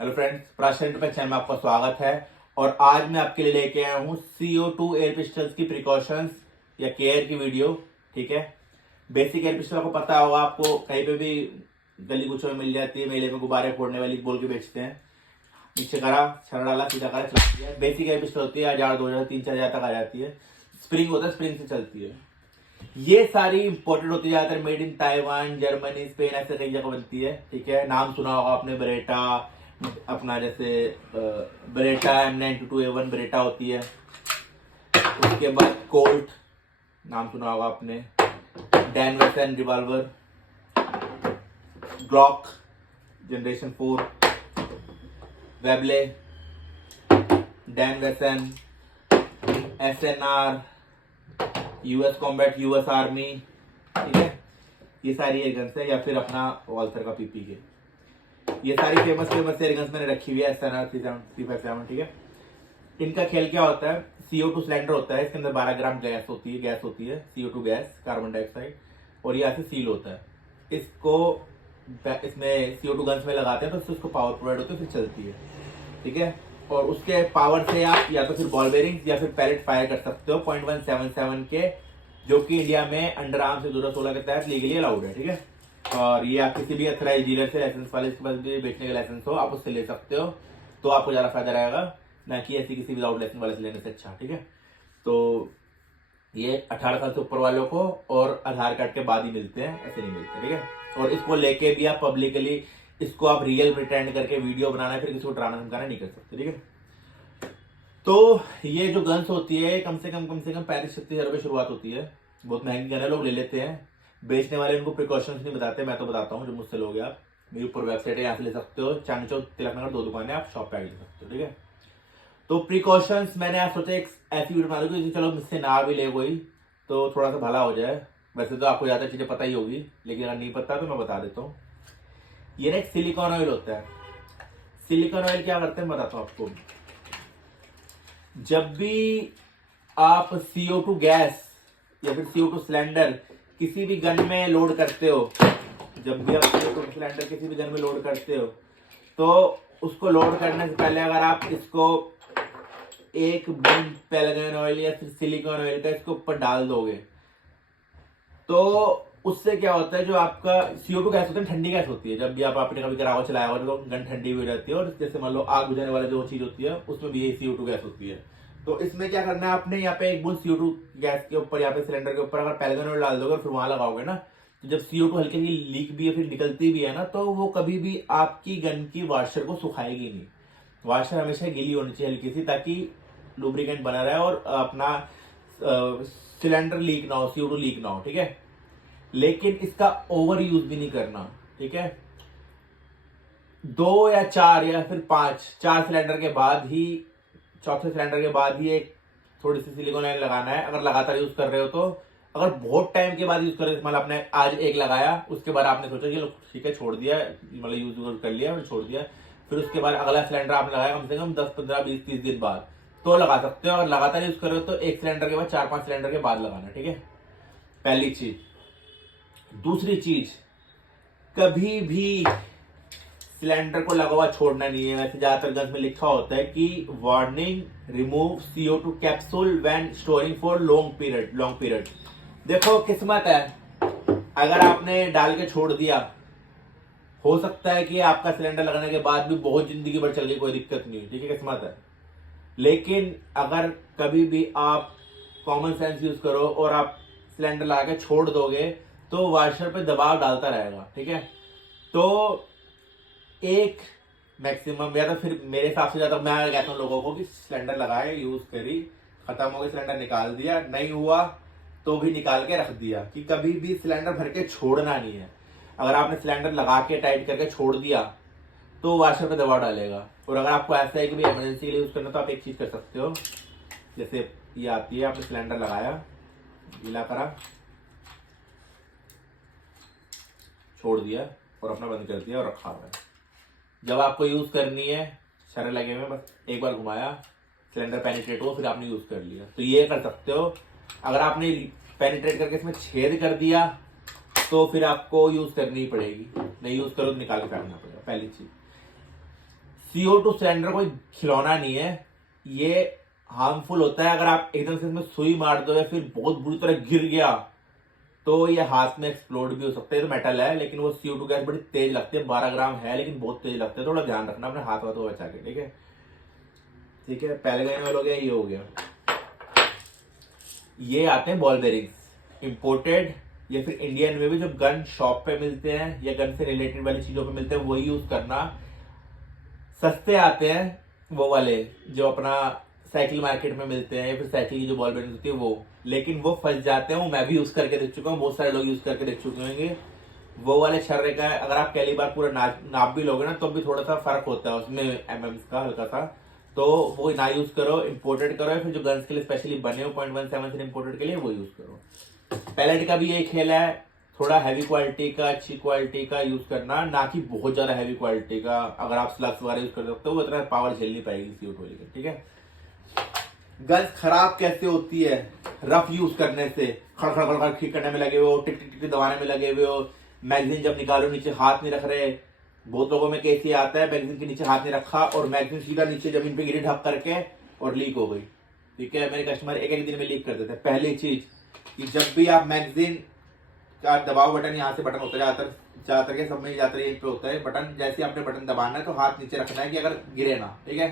Hello friends, प्राशन पे channel में आपका स्वागत है। और आज मैं आपके लिए लेके आया हूँ CO2 एयर पिस्टल्स की प्रिकॉशंस या केयर की वीडियो। ठीक है, बेसिक एयर पिस्टल आपको पता होगा, आपको कहीं पे भी गली कुचों में मिल जाती है, मेले में गुब्बारे फोड़ने वाली बोल के बेचते हैं। नीचे करा, छड़ा डाला, सीधा करा, चलाती है। बेसिक एयर पिस्टल होती है, 1000, 2000, 3000 तक आ जाती है। स्प्रिंग होता है, स्प्रिंग से चलती है। ये सारी इंपोर्टेड होती है, ज्यादातर made in Taiwan, Germany, Spain, ऐसे कई जगह बनती है। ठीक है, नाम सुना होगा आपने बरेटा, अपना जैसे बरेटा M92A1 बरेटा होती है। उसके बाद कोल्ट नाम सुना होगा आपने, Dan Wesson revolver, Glock generation 4, Webley, Dan Wesson, SNR, US combat, US army. ठीक है, ये सारी एयरगन्स है, या फिर अपना वॉल्थर का PP के। ये सारी फेमस एयरगन्स मैंने रखी हुई है, SNR 357। ठीक है, इनका खेल क्या होता है, CO2 सिलेंडर होता है, इसके अंदर 12 ग्राम गैस होती है, CO2 गैस, कार्बन डाइऑक्साइड, और ये ऐसे सील होता है। इसको इसमें CO2 गन्स में लगाते हैं तो इससे उसको पावर प्रोवाइड होती है, फिर चलती है। ठीक है, और उसके पावर से आप या तो फिर बॉल बेरिंग्स या फिर पैलेट फायर कर सकते हो 0.177 के, जो कि इंडिया में अंडर आर्म्स 2016 के तहत लीगली अलाउड है। ठीक है, और ये आप किसी भी अथराइज डीलर से, लाइसेंस वाले के पास भी बेचने का लाइसेंस हो, आप उससे ले सकते हो, तो आपको ज्यादा फायदा रहेगा, ना कि ऐसी किसी विदाउट लाइसेंस वाले से लेने से अच्छा। ठीक है, तो ये 18 साल से ऊपर वालों को और आधार कार्ड के बाद ही मिलते हैं, ऐसे नहीं मिलते। ठीक है, और इसको लेके भी आप पब्लिकली इसको आप रियल प्रिटेंड करके वीडियो बनाना, फिर किसी को डराना धमकाना नहीं कर सकते। ठीक है, तो ये जो गन्स होती है कम से कम 35-36 हजार रुपये शुरुआत होती है। बहुत महंगी गन है, लोग ले लेते हैं। बेचने वाले उनको प्रिकॉशंस नहीं बताते, मैं तो बताता हूँ। जो मुझसे लोगे आप, मेरी ऊपर वेबसाइट है, यहाँ से ले सकते हो। चांदनी चौक, तिलक नगर 2 दुकानें, आप शॉप पे आके ले सकते हो। ठीक है, तो प्रिकॉशंस मैंने आज सोचा एक ऐसी वीडियो बना दूँ, चलो मुझसे ना भी ले कोई, तो थोड़ा सा भला हो जाए। वैसे तो आपको ज्यादा चीजें पता ही होगी, लेकिन अगर नहीं पता तो मैं बता देता हूँ। ये ना एक सिलिकॉन ऑयल होता है। सिलिकॉन ऑयल क्या करते हैं बताता हूँ आपको। जब भी आप CO2 गैस या फिर CO2 सिलेंडर किसी भी गन में लोड करते हो, जब भी आप CO2 सिलेंडर किसी भी गन में लोड करते हो, तो उसको लोड करने से पहले अगर आप इसको एक बूंद पेलगन ऑयल या फिर सिलिकॉन ऑयल का इसके ऊपर डाल दोगे, तो उससे क्या होता है, जो आपका CO2 गैस होता है, ठंडी गैस होती है। जब भी आपने कभी करावा चलाया होगा तो गन ठंडी भी हो जाती है, और जैसे मान लो आग बुझाने वाला जो चीज होती है, उसमें भी ये CO2 गैस होती है। तो इसमें क्या करना है आपने, यहाँ पे एक बूंद CO2 गैस के ऊपर, यहाँ पे सिलेंडर के ऊपर अगर पेलगन ऑयल डाल दोगे और फिर वहां लगाओगे ना, तो जब CO2 हल्की हल्की लीक भी है, फिर निकलती भी है ना, तो वो कभी भी आपकी गन की वाशर को सुखाएगी नहीं। वाशर हमेशा गीली होनी चाहिए हल्की सी, ताकि लुब्रिकेंट बना रहे और अपना सिलेंडर लीक ना हो, CO2 लीक ना हो। ठीक है, लेकिन इसका ओवर यूज भी नहीं करना। ठीक है, 2 या 4 या फिर 4 सिलेंडर के बाद ही, चौथे सिलेंडर के बाद ही एक थोड़ी सी सिलिकॉन ऑयल लगाना है, अगर लगातार यूज कर रहे हो तो। अगर बहुत टाइम के बाद यूज कर रहे हो, मतलब आपने आज एक लगाया, उसके बाद आपने सोचा कि ठीक है छोड़ दिया, मतलब यूज कर लिया और छोड़ दिया, फिर उसके बाद अगला सिलेंडर आपने लगाया कम से कम 10, 15, 20, 30 दिन बाद, तो लगा सकते हो। अगर लगातार यूज कर रहे हो तो एक सिलेंडर के बाद 4-5 सिलेंडर के बाद लगाना। ठीक है, पहली चीज। दूसरी चीज, कभी भी सिलेंडर को लगा हुआ छोड़ना नहीं है। वैसे ज्यादातर गन्स में लिखा होता है कि warning, remove CO2 capsule when storing for long period. देखो किस्मत है, अगर आपने डाल के छोड़ दिया, हो सकता है कि आपका सिलेंडर लगाने के बाद भी बहुत जिंदगी भर चल गई, कोई दिक्कत नहीं। ठीक है, किस्मत है। लेकिन अगर कभी भी आप कॉमन सेंस यूज करो और आप सिलेंडर लगा के छोड़ दोगे, तो वाशर पे दबाव डालता रहेगा। ठीक है, तो एक मैक्सिमम, या तो फिर मेरे हिसाब से ज्यादा मैं कहता हूँ लोगों को कि सिलेंडर लगाए, यूज करी, खत्म हो गया, सिलेंडर निकाल दिया, नहीं हुआ तो भी निकाल के रख दिया, कि कभी भी सिलेंडर भर के छोड़ना नहीं है। अगर आपने सिलेंडर लगा के टाइट करके छोड़ दिया तो वाशर पे दबाव डालेगा। और अगर आपको ऐसा है कि भाई इमरजेंसी के लिए यूज करना, तो आप एक चीज कर सकते हो, जैसे ये आती है, आपने सिलेंडर लगाया, गीला करा, छोड़ दिया और अपना बंद कर दिया और रखा हुआ है। जब आपको यूज करनी है, शटर लगे हुए, बस एक बार घुमाया, सिलेंडर पेनिट्रेट हो, फिर आपने यूज कर लिया, तो ये कर सकते हो। अगर आपने पेनिट्रेट करके इसमें छेद कर दिया, तो फिर आपको यूज करनी ही पड़ेगी, नहीं यूज करो तो निकाल के फेंकना पड़ेगा। पहली चीज। CO2 सिलेंडर कोई खिलौना नहीं है, ये हार्मफुल होता है। अगर आप एकदम से इसमें सुई मार दो या फिर बहुत बुरी तरह गिर गया तो ये हाथ में एक्सप्लोड भी हो सकता है। तो मेटल है, लेकिन वो CO2 गैस बड़ी तेज लगती है, 12 ग्राम है लेकिन बहुत तेज लगता है। थोड़ा ध्यान रखना अपने हाथ वाथों बचा के, ठीक है। ठीक है, पहले का इनमें हो गया, ये हो गया। ये आते हैं बॉल बेरिंग्स इंपोर्टेड या फिर इंडियन में भी, जो गन शॉप पे मिलते हैं या गन से रिलेटेड वाली चीजों पे मिलते हैं, वही यूज करना। सस्ते आते हैं वो वाले जो अपना साइकिल मार्केट में मिलते हैं या फिर साइकिल की जो बॉल बेरिंग होती है वो, लेकिन वो फंस जाते हैं। वो मैं भी यूज करके देख चुका हूँ, बहुत सारे लोग यूज करके देख चुके होंगे। वो वाले छर्रे का अगर आप पहली बार पूरा नाप भी लोगे ना तो भी थोड़ा सा फर्क होता है उसमें एमएम का, हल्का सा। तो वो ना यूज करो, इंपोर्टेड करो, या फिर जो गन्स के लिए स्पेशली बने हो 0.17 से इंपोर्टेड के लिए वो यूज करो। पैलेट का भी यही खेल है, थोड़ा हैवी क्वालिटी का, अच्छी क्वालिटी का यूज करना, ना कि बहुत ज्यादा हैवी क्वालिटी का। अगर आप स्लग्स वगैरह यूज कर सकते हो वो इतना पावर झेल नहीं पाएगी CO2 वाली, ठीक है। गन्स खराब कैसे होती है? रफ यूज करने से, खड़ खड़ खड़ ठीक करने में लगे हुए हो, टिक टिक टिक दबाने में लगे हुए हो, मैगजीन जब निकालो नीचे हाथ नहीं रख रहे। बहुत लोगों में केस ये आता है, मैगजीन के नीचे हाथ नहीं रखा और मैगजीन सीधा नीचे जमीन पे गिरी ढक करके और लीक हो गई, ठीक है। मेरे कस्टमर एक एक दिन में लीक कर देते हैं। पहली चीज कि जब भी आप मैगजीन का दबाव बटन, यहाँ से बटन होता है ज्यादातर के सब में, ज्यादातर यहीं पे होता है बटन। जैसे आपने बटन दबाना है तो हाथ नीचे रखना है कि अगर गिरे ना, ठीक है।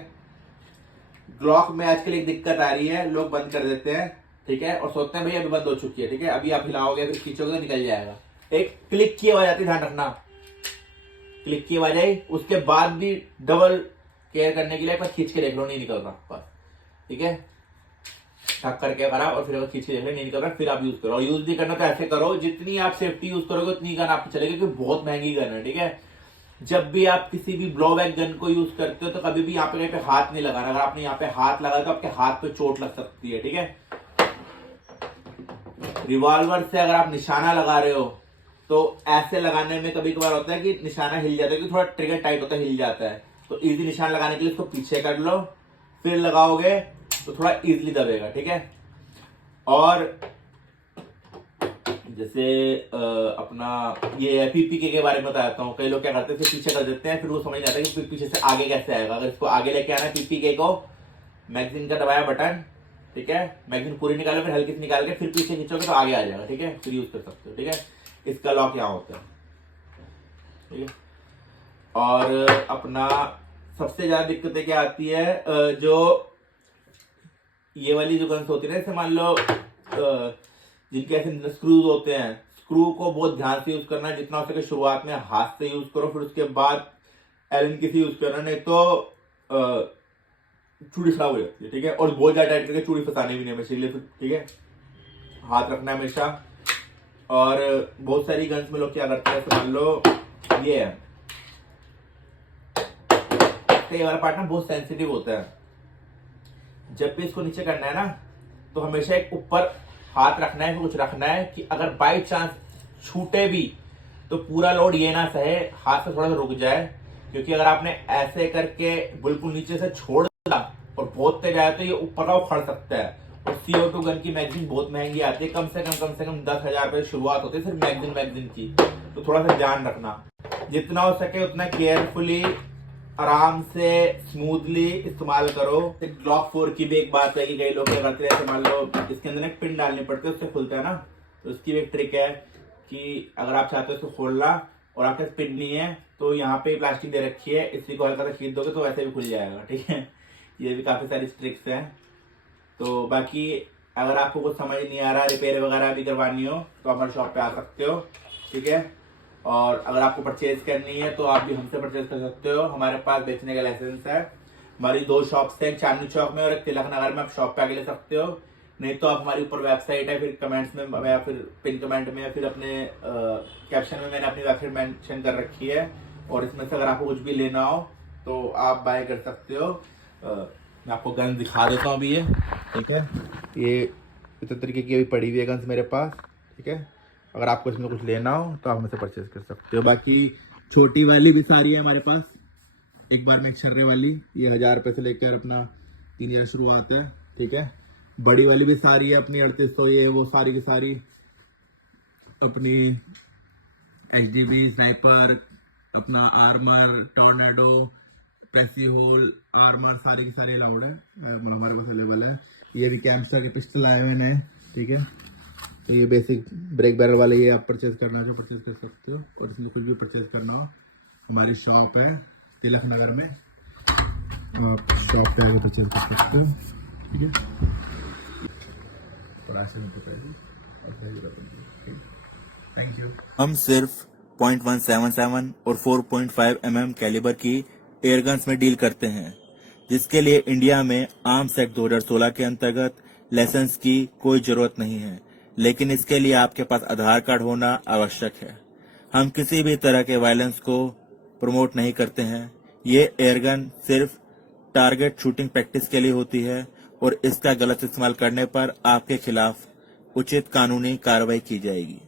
ग्लॉक में आजकल एक दिक्कत आ रही है, लोग बंद कर देते हैं, ठीक है, और सोचते हैं भाई अभी बंद हो चुकी है, ठीक है। अभी आप हिलाओगे फिर खींचोगे तो निकल जाएगा। एक क्लिक की आवाज आती है, ध्यान रखना, क्लिक की आवाज आई, उसके बाद भी डबल केयर करने के लिए एक बार खींच के देख लो, नहीं निकल रहा बस, ठीक है। ढक करके करा और फिर अगर खींच के देख लो नहीं निकल रहा, फिर आप यूज करो। और यूज भी करना तो ऐसे करो जितनी आप सेफ्टी यूज करोगे उतनी गन आपकी चलेगी, क्योंकि बहुत महंगी गन है, ठीक है। जब भी आप किसी भी ब्लोबैक गन को यूज करते हो तो कभी भी यहाँ पे कहीं पे हाथ नहीं लगाना। अगर आपने यहाँ पे हाथ लगाया तो आपके हाथ पे चोट लग सकती है, ठीक है। रिवॉल्वर से अगर आप निशाना लगा रहे हो तो ऐसे लगाने में कभी कभार होता है कि निशाना हिल जाता है, क्योंकि थोड़ा ट्रिगर टाइट होता है, हिल जाता है। तो इजी निशान लगाने के लिए इसको पीछे कर लो, फिर लगाओगे तो थोड़ा इजीली दबेगा, ठीक है। और जैसे अपना ये PPK के बारे में बताता हूँ। कई लोग क्या करते हैं, पीछे कर देते हैं, फिर वो समझ नहीं आता कि फिर पीछे से आगे कैसे आएगा। अगर इसको आगे लेके आना है PPK को, मैगजीन का दबाया बटन, ठीक है, मैगजीन पूरी निकालो, फिर हल्की से निकाल के फिर पीछे खींचोगे तो आगे आ जाएगा, ठीक है। फिर यूज कर सकते हो, ठीक है। इसका लॉक यहाँ होता है, ठीक है। और अपना सबसे ज्यादा दिक्कतें क्या आती है, जो ये वाली जो गन्स होती है ना, जैसे मान लो जिनके ऐसे स्क्रूज होते हैं, स्क्रू को बहुत ध्यान से यूज करना है। जितना हो सके शुरुआत में हाथ से यूज करो, फिर उसके बाद एलन की से यूज करना, नहीं तो चूड़ी खराब हो जाती है, ठीक है। और बहुत ज्यादा टाइट करके चूड़ी फंसाने भी नहीं हमेशा, ठीक है। हाथ रखना है हमेशा। और बहुत सारी गन्स में लोग क्या करते हैं, मान लो ये है, ये वाला पार्ट ना बहुत सेंसिटिव होता है। जब भी इसको नीचे करना है ना तो हमेशा एक ऊपर हाथ रखना है, कुछ रखना है कि अगर बाई चांस छूटे भी तो पूरा लोड ये ना सहे, हाथ से थोड़ा सा रुक जाए। क्योंकि अगर आपने ऐसे करके बिल्कुल नीचे से छोड़ दिया और बहुत तेज आया तो ये ऊपर का फड़ सकता है। और CO2 गन की मैगजीन बहुत महंगी आती है, कम से कम 10,000 रुपए शुरुआत होती है सिर्फ मैगजीन की। तो थोड़ा सा ध्यान रखना, जितना हो सके उतना केयरफुली, आराम से, स्मूथली इस्तेमाल करो। ग्लॉक 4 की भी एक बात है कि कई लोग क्या करते हैं, मान लो इसके अंदर एक पिन डालनी पड़ती है, उससे खुलता है ना। तो उसकी भी एक ट्रिक है कि अगर आप चाहते हो इसको खोलना और आपके पास पिन नहीं है तो यहाँ पे प्लास्टिक दे रखी है, इसी को हल्का सा खींच दोगे तो वैसे भी खुल जाएगा, ठीक है। ये भी काफी सारी ट्रिक्स हैं। तो बाकी अगर आपको कुछ समझ नहीं आ रहा, रिपेयर वगैरह भी करवानी हो तो हमारे शॉप पे आ सकते हो, ठीक है। और अगर आपको परचेज करनी है तो आप भी हमसे परचेज कर सकते हो। हमारे पास बेचने का लाइसेंस है। हमारी 2 शॉप्स हैं, चांदनी चौक में और एक तिलक नगर में। आप शॉप पे आके ले सकते हो, नहीं तो आप हमारी ऊपर वेबसाइट है, फिर कमेंट्स में या फिर पिन कमेंट में या फिर अपने कैप्शन में मैंने अपनी वेबसाइट मेंशन कर रखी है। और इसमें से अगर आपको कुछ भी लेना हो तो आप बाय कर सकते हो। मैं आपको गन दिखा देता हूँ अभी, ये ठीक है। ये इस तरीके की अभी पड़ी हुई है गन्स मेरे पास, ठीक है। अगर आपको इसमें कुछ लेना हो तो आप मुझसे परचेज कर सकते हो। बाकी छोटी वाली भी सारी है हमारे पास, एक बार में एक छर्रे वाली, ये 1000 रुपये से लेकर अपना 3000 शुरुआत है, ठीक है। बड़ी वाली भी सारी है अपनी 3800, ये वो सारी की सारी अपनी HDB, स्नाइपर, अपना आर्मर, टॉर्नेडो, प्रेसी होल, आर्मर सारी की सारी अलाउड है, मतलब हमारे पास अवेलेबल है। ये भी कैम्स्टर के पिस्टल आए हुए नए, ठीक है। तो ये बेसिक ब्रेक बैरल वाले ये आप परचेज करना हो परचेज कर सकते हो, और इसमें कुछ भी परचेज करना हो हमारी शॉप है तिलक नगर में, आप शॉप पे आके परचेज कर सकते हो, ठीक है। और ऐसे में थैंक यू। हम सिर्फ .177 और 4.5 mm कैलिबर की एयरगन्स में डील करते हैं, जिसके लिए इंडिया में आर्म्स एक्ट 2016 के अंतर्गत लाइसेंस की कोई जरूरत नहीं है, लेकिन इसके लिए आपके पास आधार कार्ड होना आवश्यक है। हम किसी भी तरह के वायलेंस को प्रमोट नहीं करते हैं। ये एयरगन सिर्फ टारगेट शूटिंग प्रैक्टिस के लिए होती है, और इसका गलत इस्तेमाल करने पर आपके खिलाफ उचित कानूनी कार्रवाई की जाएगी।